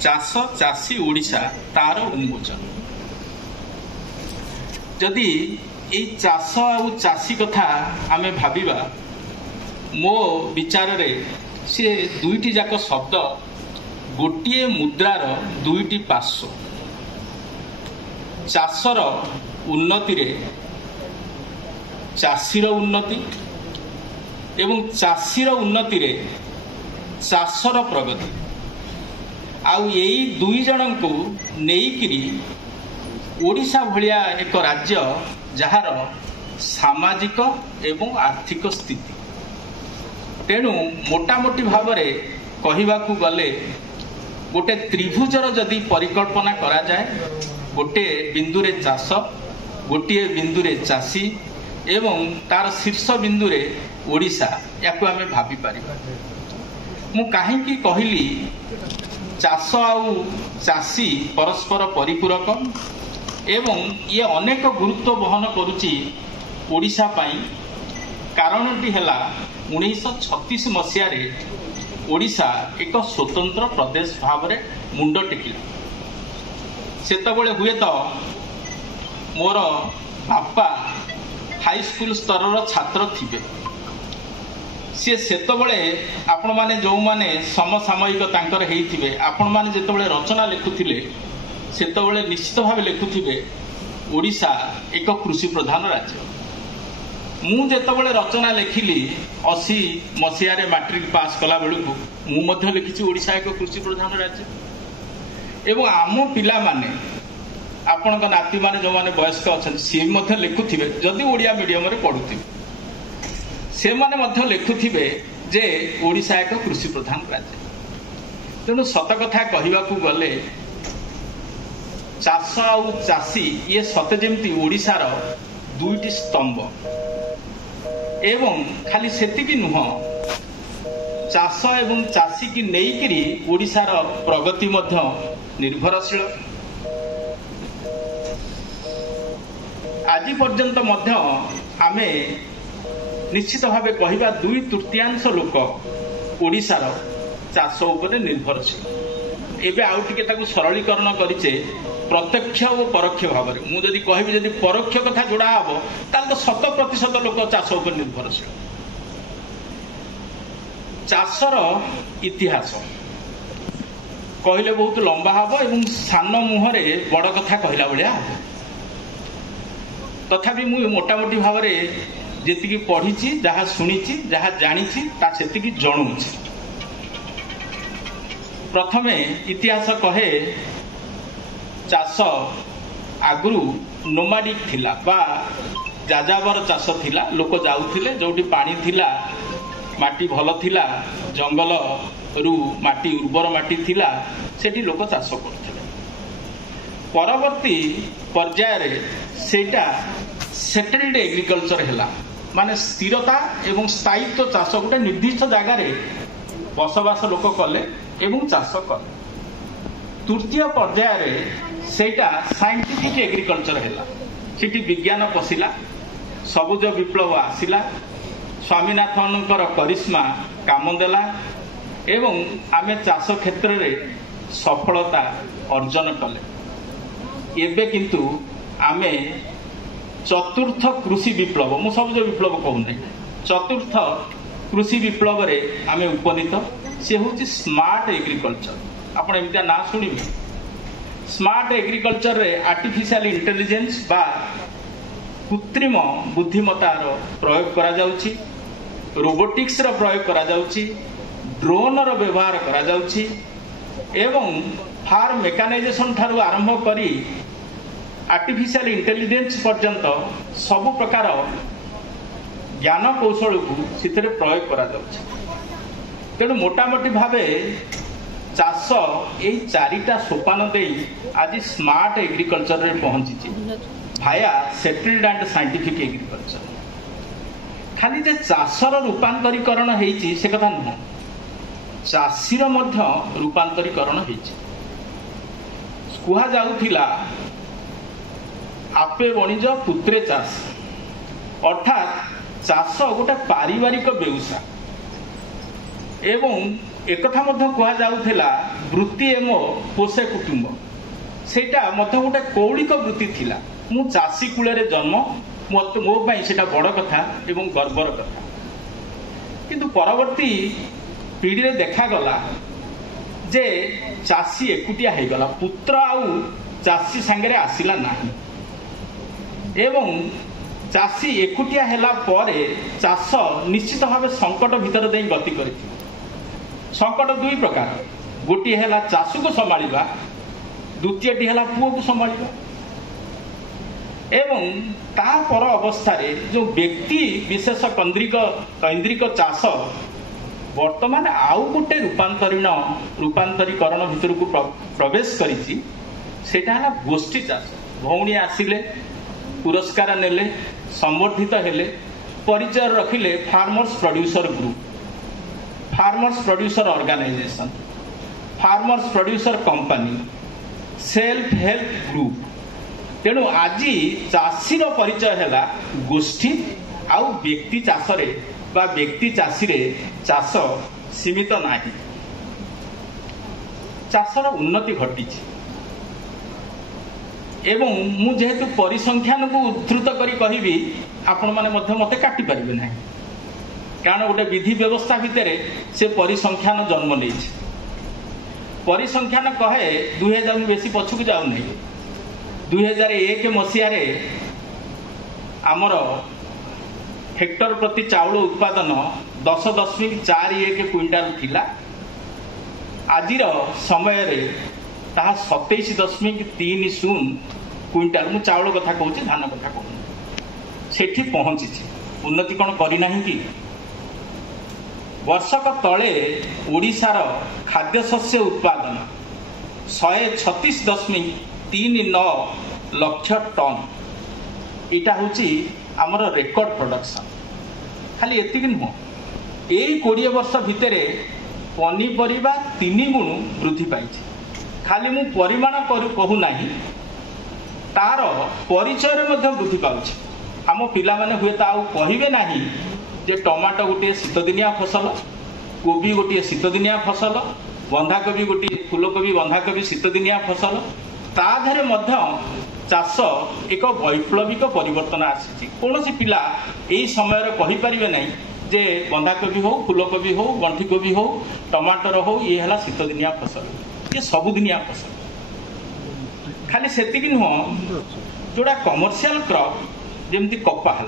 चाष चाषी ओडिशा तार उन्मोचन। जदि ये चाष आ चाषी कथा आमे भाबिबा मो विचार रे से दुईटी जाक शब्द गोटे मुद्रार दुईटी पार्श्व। चाषर उन्नति रे चाषीर उन्नति एवं चाषीर उन्नति रे चाषर प्रगति आउ यही दुई जन को नेइकिरी ओडिशा भलिया एक राज्य जहार सामाजिक एवं आर्थिक स्थिति। तेणु मोटामोटी भाव में कहवाकू गले गोटे त्रिभुजर जदि परिकल्पना करा जाए गोटे बिंदुरे चाष गोटे बिंदुरे चाषी एवं तार शीर्ष बिंदुरे ओडिशा याकू आमे भाबी पारिबा। मु काहेकि कहली चाष आउ चाषी परस्पर परिपूरक एवं ये अनेक गुरुत्व बहन करुची ओडिशा पाई। कारणटी हैला 1936 मसीह रे ओडिशा एक स्वतंत्र प्रदेश भाव में मुंड टेकिला। सेतबेले हुए तो मोर बापा हाई स्कूल स्तर छात्र थिबे। सी सेतबेले आपण माने जो माने समसामयिक तांकर हेइथिबे आपण माने जेतबेले रचना लिखुथिले सेतबेले निश्चित भाव लिखुथिबे ओडिशा एक कृषि प्रधान राज्य। मु जेतबेले रचना लिखिली 80 मसीह रे मैट्रिक पास कला बेलू मु मध्य लिखिछि ओडिशा एक कृषि प्रधान राज्य। एवं आम पिला माने आपण का नाती माने जो माने वयस्क अछन सी मध्य लिखुथिबे जदि ओडिया मीडियम रे पढुथिबे से माने मध्य लिखुथिबे जे ओडिशा एक कृषि प्रधान राज्य। तेणु सत कथा कहवाकू गले चाष आउ चाषी ये सते जेमती ओडिशार दुईटी स्तंभ एवं खाली सेतिकी नुह चाष एवं चाषी की नेइकिरी ओडिशार प्रगति मध्य निर्भरशील। आज पर्यंत मध्य आमे निश्चित भावे कहवा 2/3 लोक ओडिशार चाष उपरे निर्भरशील। एबे आउ टिके ताकू सरलीकरण करिचे प्रत्यक्ष और परोक्ष भाव में। मुझे जदि कहबी जदि परोक्ष कथा जोड़ा हम ताल तो 100% लोक चाष उपर निर्भरशील। चाषर इतिहास कहले बहुत लंबा हम एवं सान मुहरे बड़ कथा कहला भाया हम। तथापि मुझे मोटामोटी भाव में जी पढ़ी जहाँ शुणी जहाँ जानी से जणुची। प्रथमे इतिहास कहे चाष आगुरु नोमाडिक थिला बा जाजाबर चाष थिला। लोक जाउथिले जोटी पानी थिला माटी भल थिला जंगल रु माटी उर्वर माटी थिला सेठी लोक चाष करथिले। परवर्ती पर्याय रे सेटा सेटल्ड एग्रीकल्चर हैला माने स्थिरता एवं स्थायित्व चाष गोटे निर्दिष्ट जगार बसवास लोक कले एवं चाष कले। तृतीय पर्याय रे सेटा साइंटिफिक एग्रीकल्चर हैला सेठी विज्ञान पशिला सबुज विप्लव आसिला स्वामीनाथनकर करिश्मा काम देला एवं आमे चाष क्षेत्र रे सफलता अर्जन कले। एबे किंतु आमे चतुर्थ कृषि विप्लव मु सबुज विप्लव कहूना चतुर्थ कृषि विप्लव रे आमे उपनीत से हूँ स्मार्ट एग्रीकल्चर। आपण एमतिया ना शुणिबे स्मार्ट एग्रीकल्चर रे आर्टिफिशियल इंटेलिजेंस बा कृत्रिम बुद्धिमतार प्रयोग करा जाउची रोबोटिक्स रो प्रयोग करा जाउची ड्रोन रो व्यवहार करा जाउची एवं फार्म मेकानाइजेशन ठारू आरंभ करी आर्टिफिशियल इंटेलिजेंस पर्यंत सबु प्रकार ज्ञान कौशल को सिथरे प्रयोग करा जाउची। तेणु मोटामोटी भावे चाष यही चारिटा सोपान दे आज स्मार्ट एग्रीकल्चर रे पहुंची भाया सेटल्ड एंड साइंटिफिक एग्रीकल्चर। खाली जे चाषर रूपांतरीकरण होईची से कथा नुह चाषीर मध्य रूपांतरीकरण होईची। कुहा जाउथिला आपे वणिज पुत्रे चाष अर्थात चाष गोटे पारिवारिक व्यवसाय एवं एक कथा मध्य कहा जाउथिला वृत्ति एम पोषे कुटुंब सेटा मत गोटे कौलिक वृत्ति थिला मु चाषी कूल जन्म मो सेटा बड़ कथा एवं गर्वर कथा किंतु परवर्ती पीढ़ी रे देखागला जे चाषी एकुटिया हो गला पुत्र आउ चाषी सांगे आसिला नाही एवं चाषी एकुटिया हैला परे चाष निश्चित भाव संकट भीतर दे गति कर संकट दुई प्रकार गोटे है चाष को संभाळिबा द्वितीयटी है पुओ को संभाळिबा एवं ता पर अवस्था जो व्यक्ति विशेष कैंद्रिक चाष वर्तमान आउ गोटे रूपांतरीकरण भितर को प्रवेश करिछि सेटा है गोष्ठी चाष भौणी आसिले पुरस्कार नेले संवर्धित हेले परिचय रखिले farmers producer group farmers producer organisation farmers producer company self help group तेणु आज चाषीर परिचय है गोष्ठी आउ व्यक्ति चाष बा व्यक्ति चाषी चाष सीमित नहीं चाषर उन्नति घटी एवं मु जेहेतु परिसंख्यान को उद्धृत करी कहिबी आपण माने मध्य मते काटी परिबे नाही कारण गोटे विधि व्यवस्था भितर से परिसंख्यान जन्म नहीं परिसंख्यान कहे 2000 बेसी पछुक जाऊ नहीं 2001 मसीह आमर हेक्टर प्रति चाउल उत्पादन 10.41 क्विंटाल थिला आजिर समय रे ताहा 27.30 क्विंटाल मु चाउल कथा कहूँ धान कथा कहूँ सेठी पहुँची उन्नति कौन करना कि वर्षक तले ओडिशार खाद्य शस्य उत्पादन 136.39 लक्ष टन इटा हूँ आमर रेकर्ड प्रोडक्शन खाली एति नुह यही 20 वर्ष भितर पनीपरिबा 3 गुण वृद्धि पाई खाली मु परिमाण कहूना तार परिचय वृद्धि पाउछ आम पिला माने हुए तो आउ कहिबे नाही जे टमाटो गोटे शीतदिनिया फसल कोबी गोटे शीतदिनिया फसल बंधाकोबी गोटे फूलकोबी बंधाकोबी शीतदिनिया फसल ताधरे मध्य चाष एक वैप्लविक परिवर्तन आसी कौन सी पिला यही समय कही पारिबे नहीं जे बंधाकोबी हो फूलकोबी हो गंठीकोबी हो टमाटर हो ये है शीतदिनिया फसल ये सबुदिनिया फसल खाली सेतिक नुह जोड़ा कमर्शियल क्रॉप जमती कपा है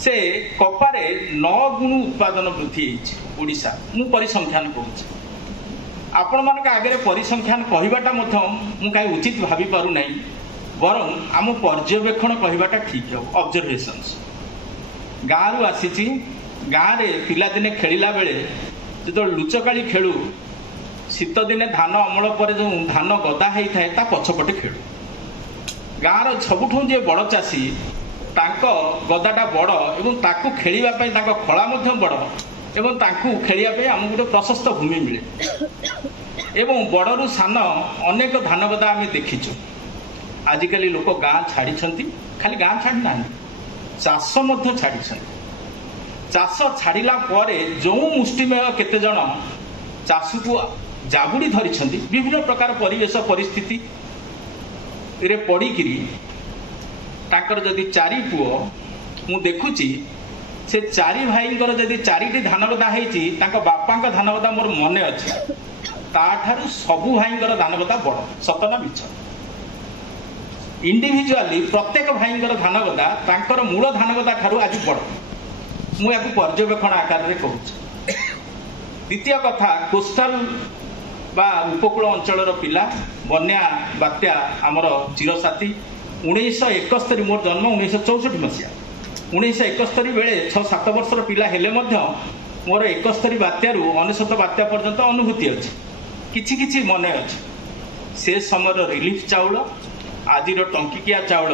से कपारे 9 गुण उत्पादन वृद्धि ओडिशा मु परिसंख्यान कहूँ आपण मान आगे परिसंख्यान कहवाटा मु कहीं उचित भावी पारु नहीं बरं आम पर्यवेक्षण कहवाटा ठीक है ऑब्जर्वेशंस गाँव आसी गाँव में पिलादिने खेला बेले जो लुचकाड़ी खेलु शीत दिने धान अमल पर जो धान गदा होता है ता पछपटे खेलु गाँव सबुठू जे बड़ चाषी तांको गदाटा बड़ एवं ताकू खेलिबापई तांको खला मध्य बड़ एवं तांकू खेलिबापई आमको गोटे प्रशस्त भूमि मिले एवं बड़रू सान अनेक धान गदा आम देखीचु आजिकली लोक गाँ छाड़ी खाली गाँ छाड़ी ना चाष छाड़ी चाष छाड़िला परे जो मुष्टिमेय केते जन चाष को जाबुड़ी धरी विभिन्न प्रकार परिवेश परिस्थिति रे पड़िकी ताकर जदि 4 पुओ मु देखुची से 4 भाईंकर जदि 4टी धान गदा होती बापा धान गदा मोर मन अच्छे ताठारु सबु भाईंकर धान गदा बड़ सतना मिछ इंडिविजुअली प्रत्येक भाईंकर धान गदा तांकर मूल धान गदा ठारु आज बड़ मु याकु पर्यवेक्षण आकार रे कहूँ द्वितीय कथा कोस्टाल बा उपकूल अंचल पिला बन्या बात्या आमर चिरसाथी 1971 मोर जन्म 1964 मसीहा 1971 बेले 6-7 वर्षर पिला हेले मध्य मोर 71 बात्यारू 99 बात्या पर्यंत अनुभूति अच्छी किछि किछि मने अच्छी से समय रिलीफ चाउल आज टंकिकिया चाउल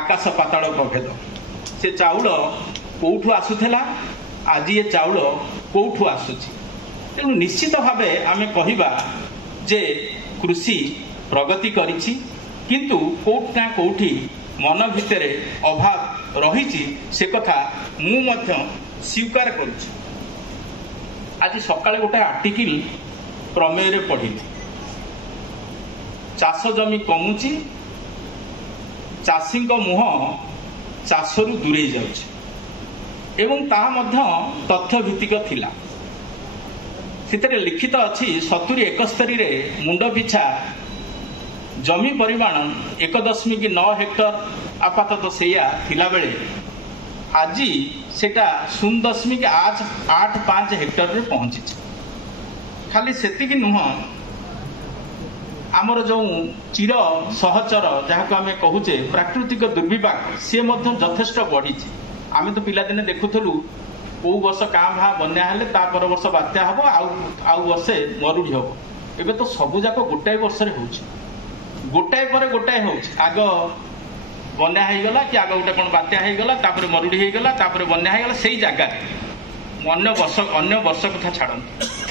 आकाश पाताल प्रभेद से चाउल कौठू आसुला आज ये चाउल कौठू आसुची तेणु निश्चित भाव आम कहवा जे कृषि प्रगति करिछि किंतु कोठना कोठी मन भितर अभाव रही से कथा मु स्वीकार करुछि आज सकाळे गोटे आर्टिकल प्रमेय पढ़ी चाष जमी कमुची चाषी मुह चाषरु दूरे जाउछि एवं ताहा मध्य तथ्य भित्तिक थिला सितरे लिखित अछि 70-71 रे मुंड पिछा जमी परिमाण 1.9 हेक्टर आपातत सेया थिला बेले आज सेटा 0.85 हेक्टर रे पहुंची खाली सेतिकी नुह आमर जो चिर सहचर जहाँ को आम कहूचे प्राकृतिक दुर्विपाक सी यथेष्ट बढ़ी आम तो पिलादिने देखुलु कौ वर्ष काँ भा बन्या हेले ता पर वर्ष बात्या हम आउ वर्षे मरुड़ी हम एबे तो सबुजाक गोटाए वर्ष गोटाए पर गोटाए हो आग बन्या होगला कि आग गोटे कौन बात्या होगला तापर मरुड़ी होगला तापर बन्या होगला से जगार अन्य वर्ष कथा छाड़ती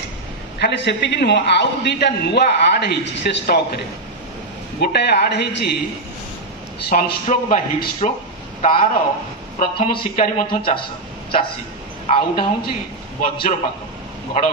खाली सेतिकी नुह आउ दीटा नुआ आड से स्टॉक रे गोटाए आड सनस्ट्रोक बा हिट स्ट्रोक तार प्रथम शिकारी चाषी आउटा हूँ वज्रपात घड़घड़ी